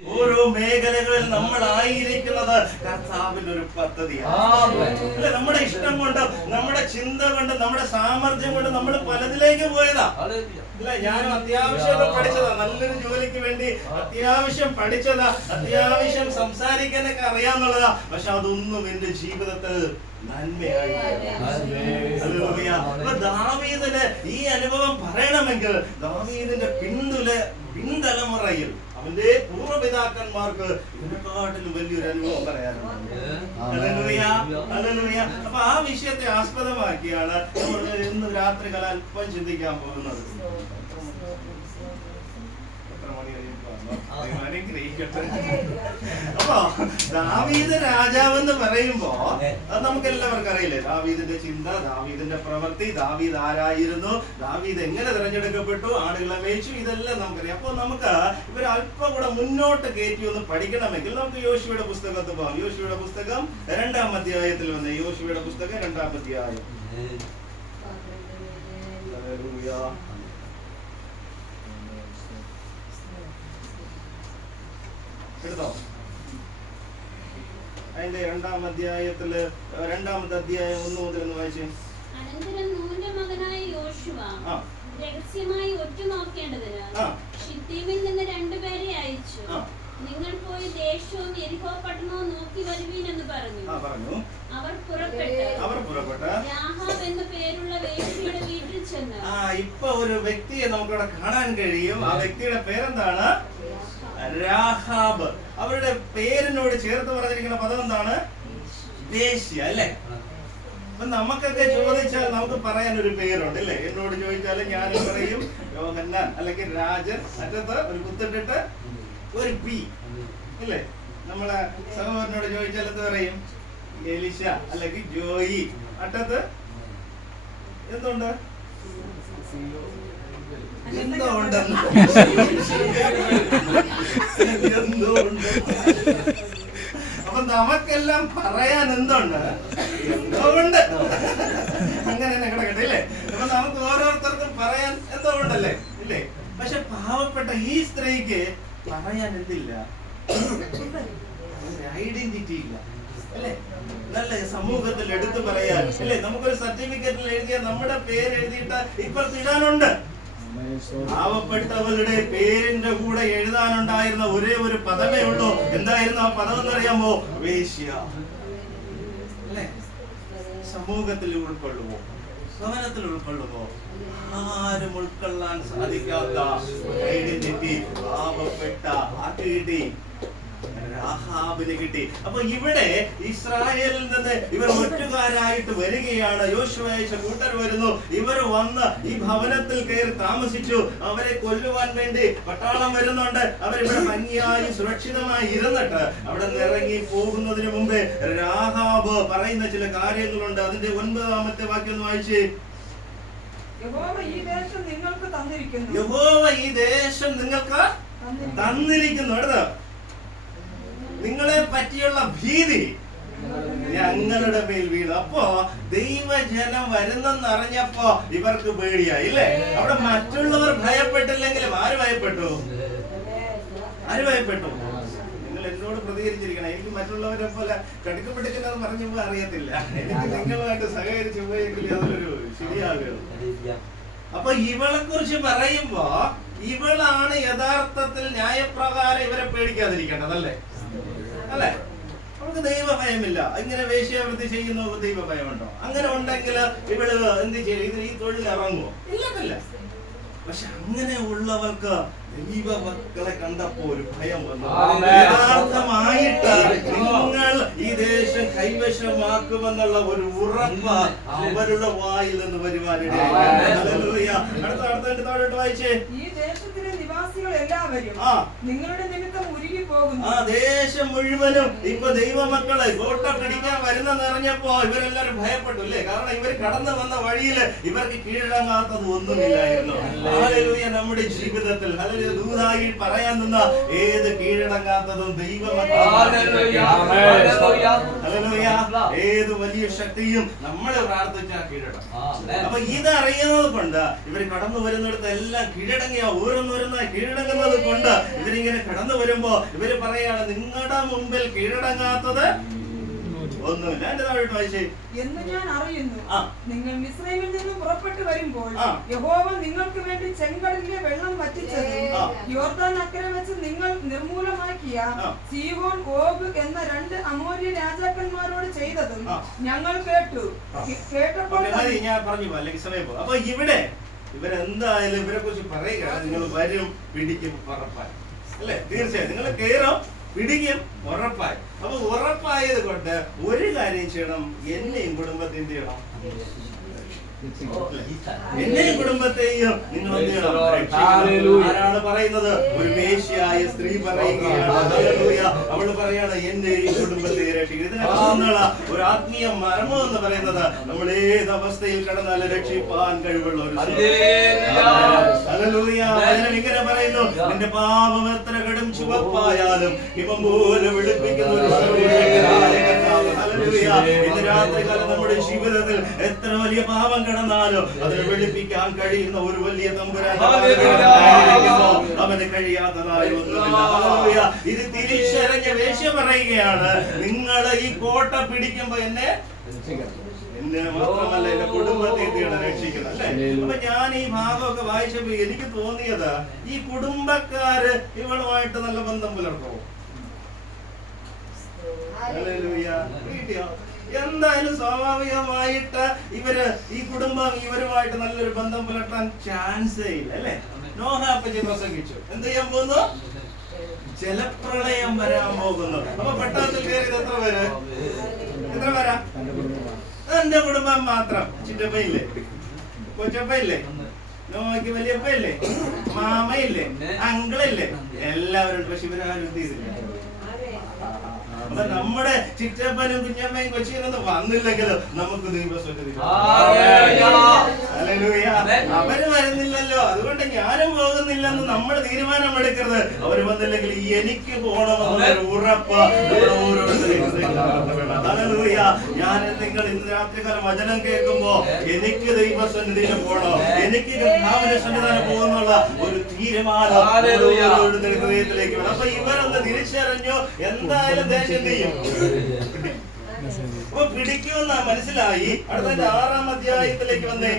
ഓരോ മേഖലകളിൽ നമ്മളായിരിക്കുന്നത് കർത്താവിന്റെ ഒരു പദ്ധതിയാണ്. നമ്മുടെ ഇഷ്ടം കൊണ്ട്, നമ്മുടെ ചിന്ത കൊണ്ട്, നമ്മുടെ സാമർഥ്യം കൊണ്ട് നമ്മൾ പലതിലേക്ക് പോയതാ. അല്ല, ഞാനും അത്യാവശ്യം പഠിച്ചതാ, നല്ലൊരു ജോലിക്ക് വേണ്ടി അത്യാവശ്യം പഠിച്ചതാ, അത്യാവശ്യം സംസാരിക്കാനൊക്കെ അറിയാന്നുള്ളതാ. പക്ഷെ അതൊന്നും എന്റെ ജീവിതത്തിൽ ദാവീദിന് ഈ അനുഭവം പറയണമെങ്കിൽ ദാവീദിന്റെ പിൻതലമുറയിൽ അവന്റെ പൂർവ്വപിതാക്കന്മാർക്ക് ഇതിനെക്കാട്ടിലും വലിയൊരു അനുഭവം പറയാനുണ്ട്. അപ്പൊ ആ വിഷയത്തെ ആസ്പദമാക്കിയാണ് നമ്മൾ ഇന്ന് രാത്രി കാലം അല്പം ചിന്തിക്കാൻ പോകുന്നത്. അപ്പൊ ദാവീദ് രാജാവ് എന്ന് പറയുമ്പോ അത് നമുക്ക് എല്ലാവർക്കും അറിയില്ലേ. ദാവീദിന്റെ ചിന്ത, ദാവീദിന്റെ പ്രവൃത്തി, ദാവീദ് ആരായിരുന്നു, ദാവീദ് എങ്ങനെ തിരഞ്ഞെടുക്കപ്പെട്ടു, ആടുകളെ മേയിച്ചു, ഇതെല്ലാം നമുക്കറിയാം. അപ്പൊ നമുക്ക് ഇവർ അല്പം കൂടെ മുന്നോട്ട് കയറ്റി ഒന്ന് പഠിക്കണമെങ്കിൽ നമുക്ക് യോശുവയുടെ പുസ്തകത്തിൽ പോകാം. യോശുവയുടെ പുസ്തകം 2-ാം അധ്യായത്തിൽ വന്ന് യോശുവയുടെ പുസ്തകം 2-ാം അധ്യായം. എടുത്തോ? അതിന്റെ 2-ാം അധ്യായത്തില് 2-ാമത്തെ അധ്യായം 1 മുതൽ ഒന്ന് വായിച്ചേ. അനന്തരം നൂന്റെ മകനായ യോശുവ രഹസ്യമായി ഒറ്റുനോക്കേണ്ടതിന് ശിത്തീമിൽ നിന്ന് 2 പേരെ അയച്ചു. നിങ്ങൾ പോയി ദേശവും യെരിഹോ പട്ടണവും നോക്കി വരുവീൻ എന്ന് പറഞ്ഞു. അവർ പുറപ്പെട്ട് രാഹാബ് എന്ന പേരുള്ള വേശ്യയുടെ വീട്ടിൽ ചെന്നു. ഇപ്പൊ ഒരു വ്യക്തിയെ നമുക്കിവിടെ കാണാൻ കഴിയും. ആ വ്യക്തിയുടെ പേരെന്താണ്? രാഹാബ്. അവരുടെ പേരിനോട് ചേർത്ത് പറഞ്ഞിരിക്കുന്ന പദം എന്താണ്? വേശ്യ, അല്ലേ? അപ്പൊ നമുക്കൊക്കെ ചോദിച്ചാൽ നമുക്ക് പറയാൻ ഒരു പേരുണ്ട്, അല്ലേ? എന്നോട് ചോദിച്ചാൽ ഞാൻ പറയും യോഹന്നാൻ, അല്ലെങ്കിൽ രാജൻ, അറ്റത്ത് ഒരു കുത്തിട്ടിട്ട് ഒരു പി, ഇല്ലേ? നമ്മളെ സഹോദരനോട് ചോദിച്ചാൽ എന്ത് പറയും? എലിശ, അല്ലെങ്കിൽ ജോയി. അറ്റത്ത് എന്തുണ്ട്? എന്തുണ്ടെന്ന് അപ്പൊ നമുക്കെല്ലാം പറയാൻ എന്തുണ്ട്? എന്തുണ്ട്? അങ്ങനെ തന്നെ കിടക്കട്ടെ, ഇല്ലേ? അപ്പൊ നമുക്ക് ഓരോരുത്തർക്കും പറയാൻ എന്തുണ്ടല്ലേ, ഇല്ലേ? പക്ഷെ പാവപ്പെട്ട ഈ സ്ത്രീക്ക് പറയാൻ എന്തില്ല? ഐഡന്റിറ്റി ഇല്ല, അല്ലേ? നല്ല സമൂഹത്തിൽ എടുത്തു പറയാൻ, അല്ലേ? നമുക്കൊരു സർട്ടിഫിക്കറ്റിൽ എഴുതിയ നമ്മുടെ പേര് എഴുതിയിട്ട് ഇപ്പുറത്ത് ഇടാനുണ്ട്. പാവപ്പെട്ടവരുടെ പേരിന്റെ കൂടെ എഴുതാനുണ്ടായിരുന്ന ഒരേ ഒരു പദമേ ഉള്ളൂ. എന്തായിരുന്നു ആ പദം എന്നറിയാമോ? വേശ്യ. അല്ലേ? സമൂഹത്തിൽ ഉൾക്കൊള്ളുമോ? ഭവനത്തിൽ ഉൾക്കൊള്ളുമോ? ആരും ഉൾക്കൊള്ളാൻ സാധിക്കാത്ത ഐഡന്റിറ്റി പാവപ്പെട്ട ആട്ടി രാഹാബിന് കിട്ടി. അപ്പൊ ഇവിടെ ഇസ്രായേലിൽ നിന്ന് ഇവർ ഒറ്റുകാരായിട്ട് വരികയാണ്. യോശുവ അയച്ച കൂട്ടർ വരുന്നു. ഇവർ വന്ന് ഈ ഭവനത്തിൽ കയറി താമസിച്ചു. അവരെ കൊല്ലുവാൻ വേണ്ടി പട്ടാളം വരുന്നുണ്ട്. അവരിവിടെ ഭംഗിയായി സുരക്ഷിതമായി ഇരുന്നിട്ട് അവിടെ ഇറങ്ങി പോകുന്നതിന് മുമ്പേ രാഹാബ് പറയുന്ന ചില കാര്യങ്ങളുണ്ട്. അതിന്റെ 9-ാമത്തെ വാക്യം ഒന്ന് വായിച്ചേ. യഹോവ ഈ ദേശം നിങ്ങൾക്ക് തന്നിരിക്കുന്നു. യഹോവ ഈ ദേശം നിങ്ങൾക്ക് തന്നിരിക്കുന്നു. അടുത്ത നിങ്ങളെ പറ്റിയുള്ള ഭീതി ഞങ്ങളുടെ മേൽ വീണു. അപ്പോ ദൈവജനം വരുന്നെന്നറിഞ്ഞപ്പോ ഇവർക്ക് പേടിയായി, ഇല്ലേ? അവിടെ മറ്റുള്ളവർ ഭയപ്പെട്ടില്ലെങ്കിലും ആര് ഭയപ്പെട്ടു? ആര് ഭയപ്പെട്ടു? നിങ്ങൾ എന്നോട് പ്രതികരിച്ചിരിക്കണം. എനിക്ക് മറ്റുള്ളവരെ പോലെ കടുക്കപ്പെട്ടിരിക്കുന്നത് പറഞ്ഞപ്പോ അറിയത്തില്ല. എനിക്ക് നിങ്ങളുമായിട്ട് സഹകരിച്ചു പോയെങ്കിൽ അതൊരു ശരിയാകുക. അപ്പൊ ഇവളെ കുറിച്ച് പറയുമ്പോ ഇവളാണ് യഥാർത്ഥത്തിൽ ന്യായപ്രകാരം ഇവരെ പേടിക്കാതിരിക്കേണ്ടതല്ലേ, അല്ലെ? അവർക്ക് ദൈവഭയമില്ല. ഇങ്ങനെ വേശ്യാവൃത്തി ചെയ്യുന്ന ദൈവഭയമുണ്ടോ? അങ്ങനെ ഉണ്ടെങ്കിൽ ഇവള് എന്ത് ചെയ്യും? ഈ തൊഴിൽ ഇറങ്ങുമോ? ഇല്ല. പക്ഷെ അങ്ങനെ ഉള്ളവർക്ക് ദൈവമക്കളെ കണ്ടപ്പോ ഒരു ഭയം വന്നു. യഥാർത്ഥമായിട്ട് നിങ്ങൾ ഈ ദേശം കൈവശമാക്കുമെന്നുള്ള ഒരു ഉറപ്പ് അവരുടെ വായിൽ നിന്ന് വരുവാനിടയായി. അടുത്ത താഴോട്ട് വായിച്ചേ. ഈ ദേശത്തിലെ നിവാസികൾ എല്ലാവരും നിങ്ങളുടെ നിമിത്തം ഉരുകി പോകും. പോകുന്നു. ആ ദേശം മുഴുവനും ഇപ്പൊ ദൈവമക്കളെ കോട്ട പിടിക്കാൻ വരുന്നറിഞ്ഞപ്പോ ഇവരെല്ലാരും ഭയപ്പെട്ടു അല്ലേ? കാരണം ഇവർ കടന്നു വന്ന വഴിയില് ഇവർക്ക് കീഴടങ്ങാത്തത് ഒന്നുമില്ലായിരുന്നു. ഹല്ലേലൂയ. നമ്മുടെ ജീവിതത്തിൽ ഹല്ലേലൂയ ദൂതായി പറയാൻ നിന്ന ഏത് കീഴടങ്ങാത്തതും ദൈവമക്കളെ, ഹല്ലേലൂയ, ഏത് വലിയ ശക്തിയും നമ്മളെ പ്രാർത്ഥിച്ചാൽ കീഴടങ്ങും. അപ്പൊ ഇതറിയുന്നത് കൊണ്ട് ഇവര് കടന്നു വരുന്നിടത്ത് എല്ലാം കീഴടങ്ങിയ ഓരോന്നോരോന്നായി കീഴടങ്ങുന്നത് കൊണ്ട് ഇവരിങ്ങനെ കടന്നു വരുമ്പോ ഇവര് പറയാണ്, നിങ്ങളുടെ മുമ്പിൽ കീഴടങ്ങാത്തത് ഒന്നുമില്ല. എന്റെ താഴോട്ട് വായിച്ചേ. എന്ന് ഞാൻ അറിയുന്നു, ആ. നിങ്ങൾ മിസ്രൈമിൽ നിന്ന് പുറപ്പെട്ടു വരുമ്പോൾ ആ. യഹോവ നിങ്ങൾക്ക് വേണ്ടി ചെങ്കടലിലെ വെള്ളം വറ്റിച്ചത്, ആ. യോർദാൻ അക്കരെ വെച്ച് നിങ്ങൾ നിർമൂലമാക്കിയ ആ. സീഹോൻ, ഓഗ് എന്ന 2 അമോര്യ രാജാക്കന്മാരോട് ചെയ്തതും ആ. ഞങ്ങൾ കേട്ടു. കേട്ടപ്പോൾ ഞാൻ പറഞ്ഞു അല്ലെങ്കിൽ സമയം പോകും. അപ്പൊ ഇവിടെ ഇവരെന്തായാലും ഇവരെ കുറിച്ച് പറയുകയാണ്, നിങ്ങൾ വരും, പിടിക്കും, ഉറപ്പായി അല്ലെ? തീർച്ചയായും നിങ്ങൾ കയറും, പിടിക്കും, ഉറപ്പായി. അപ്പൊ ഉറപ്പായത് കൊണ്ട് ഒരു കാര്യം ചെയ്യണം, എന്നെയും കുടുംബത്തെ എന്ത് ചെയ്യണം? എന്നെയും കുടുംബത്തെയും നിങ്ങൾ എന്ത് ചെയ്യണം? ആരാണ് പറയുന്നത്? ഒരു വേശ്യയായ സ്ത്രീ പറയുകയാണ്. ഹല്ലേലൂയ. അവള് പറയാണ്, എന്നെയും കുടുംബത്തെ രക്ഷിക്കുക. ഇതിനകത്തുള്ള ഒരു ആത്മീയ മർമ്മം എന്ന് പറയുന്നത്, നമ്മൾ ഏത് അവസ്ഥയിൽ കടന്നാലും രക്ഷിപ്പാൻ കഴിവുള്ള ഒരു ഹല്ലേലൂയ. വചനം ഇങ്ങനെ പറയുന്നു, നിന്റെ പാപം എത്ര കടും ചുവപ്പായാലും ഹിമം പോലെ വെളുപ്പിക്കുന്ന ഒരു സർവ്വശക്തനായ കർത്താവ്. ഹല്ലേലൂയ. ഇന്ന് രാത്രികാലം നമ്മുടെ ജീവിതത്തിൽ എത്ര വലിയ പാപം കടന്നാലോ അതിനെ വെളുപ്പിക്കാൻ കഴിയുന്ന ഒരു വലിയ തമ്പുരാൻ അവന് കഴിയാത്തതായ ഒന്നുമില്ല. ഹല്ലേലൂയ. ഇത് തിരിച്ചറിഞ്ഞ വേശ്യ പറയുകയാണ്, നിങ്ങൾ ഈ കോട്ട പിടിക്കുമ്പോ എന്നെ മാത്രമല്ല എന്റെ കുടുംബത്തെ രക്ഷിക്കുന്നത് അല്ലെ? അപ്പൊ ഞാൻ ഈ ഭാഗമൊക്കെ വായിച്ചപ്പോ എനിക്ക് തോന്നിയത്, ഈ കുടുംബക്കാര് ഇവളുമായിട്ട് നല്ല ബന്ധം പുലർത്തുമോ? ഹല്ലേലൂയ. കിട്ടിയോ? എന്തായാലും സ്വാഭാവികമായിട്ട് ഈ കുടുംബം ഇവരുമായിട്ട് നല്ലൊരു ബന്ധം പുലർത്താൻ ചാൻസേ ഇല്ല അല്ലെ? നോഹ അപ്പച്ചി പ്രസംഗിച്ചു, എന്ത് ചെയ്യാൻ പോകുന്നു? ജലപ്രളയം വരാൻ പോകുന്നു. അപ്പൊ പെട്ടകത്തിൽ കയറിയത് എത്ര പേര്? എത്ര പേരാ? എന്റെ കുടുംബം മാത്രം. ചിറ്റപ്പയില്ലേ, കൊച്ചപ്പയില്ലേ, നോയ്ക്ക് വലിയപ്പയില്ലേ, മാമയില്ലേ, അങ്കിളില്ലേ, എല്ലാവരും. പക്ഷെ ഇവരാരും എന്ത് ചെയ്തില്ല. അപ്പൊ നമ്മുടെ ചിറ്റപ്പനും കുഞ്ഞമ്മയും കൊച്ചിയിലൊന്നും വന്നില്ലെങ്കിലും നമുക്ക് അവര് വരുന്നില്ലല്ലോ, അതുകൊണ്ട് ഞാനും പോകുന്നില്ലെന്ന് നമ്മൾ തീരുമാനമെടുക്കരുത്. അവര് വന്നില്ലെങ്കിൽ എനിക്ക് പോകണമെന്നൊരു ഉറപ്പ് ഹല്ലേലൂയ. ഞാൻ നിങ്ങൾ ഇന്ന് രാത്രികാലം വചനം കേൾക്കുമ്പോ എനിക്ക് ദൈവസന്നിധിയിൽ പോകണോ, എനിക്ക് കർത്താവിന്റെ സന്നിധാനം പോകുന്നുള്ള ഒരു തീരുമാനം ഹൃദയത്തിലേക്ക് വേണം. അപ്പൊ ഇവരൊന്ന് തിരിച്ചറിഞ്ഞു, എന്തായാലും ദേശം ചെയ്യും. അപ്പൊ പിടിക്കുമെന്നാ മനസ്സിലായി. അടുത്ത 6-ാം അധ്യായത്തിലേക്ക് വന്നേ.